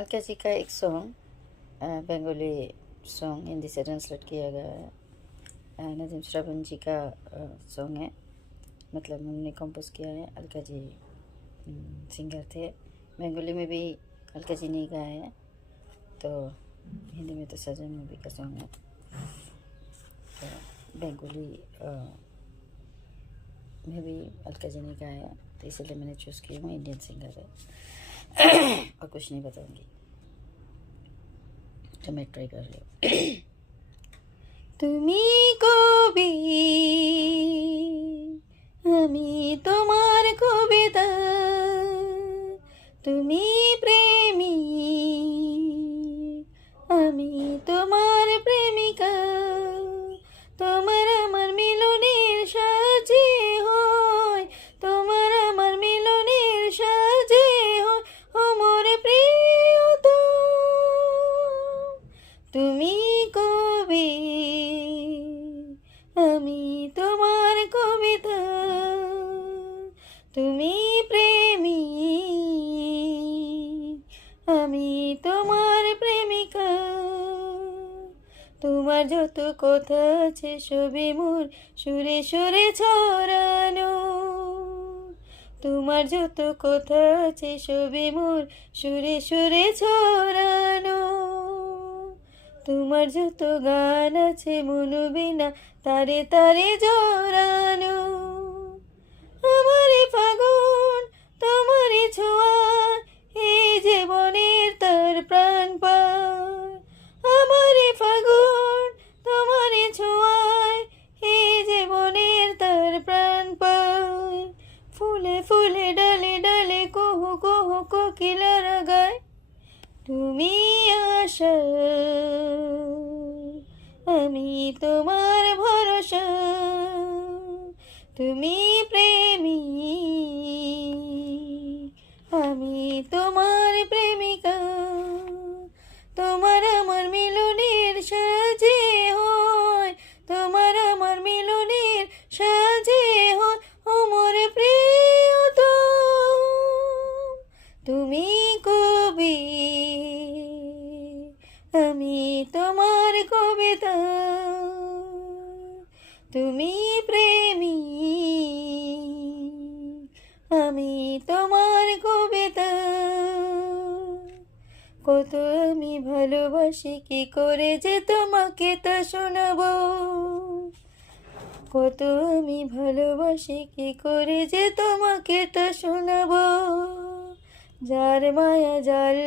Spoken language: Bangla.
अलका जी का एक सॉन्ग बंगाली सॉन्ग हिंदी से ट्रांसलेट किया गया है। नदीम श्रावण जी का सॉन्ग है, मतलब उन्होंने कंपोज किया है। अलका जी सिंगर थे। बंगाली में भी अलका जी ने गाया है, तो हिंदी में तो सजन मूवी का सॉन्ग है। तो बंगाली में भी अलका जी ने गाया है, तो इसलिए मैंने चूज़ किया हूँ। इंडियन सिंगर है और कुछ नहीं बताऊँगी, तो मैं ट्राई कर रही हूँ। তুমি কবি, আমি তোমার কবিতা, তুমি প্রেমী, আমি তোমার প্রেমিকা, তোমার আমার মিলনের সাজে হয়, তোমার আমার মিলনের সাজে হয় ও মোর প্রিয়তম। তুমি কবি, আমি তোমার কবিতা, তুমি প্রেমী, আমি তোমার প্রেমিকা, তোমার যত কথা আছে সবই মোর সুরে সুরে ছড়ানো, তোমার যত কথা আছে সবই মোর সুরে সুরে ছড়ানো, তোমার যত গান আছে মনোবিনা তারে তারে জড়ানো। আমারে ফাগুন তোমারে ছোঁয়া, এই জীবনের তার প্রাণ পায়। আমারে ফাগুন তোমারে ছোঁয়ায়, এই জীবনের তার প্রাণ পায়। ফুলে ফুলে ডালে ডালে কুহু কুহু কোকিলারা গায়, তুমি আশা, আমি তোমার ভরসা, তুমি প্রেমী, আমি তোমার প্রেমিকা, তোমার আমার মিলনের সাজে হয়, তোমার আমার মিলনের সাজে হয় ও মোর প্রিয়তম। তুমি কবি, আমি তোমার কবিতা, তুমি প্রেমী, আমি তোমার কবিতা। কত আমি ভালোবাসি, কি করে যে তোমাকে তা শোনাবো, কত আমি ভালোবাসি, কি করে যে তোমাকে তা শোনাবো। যার মায়া জাল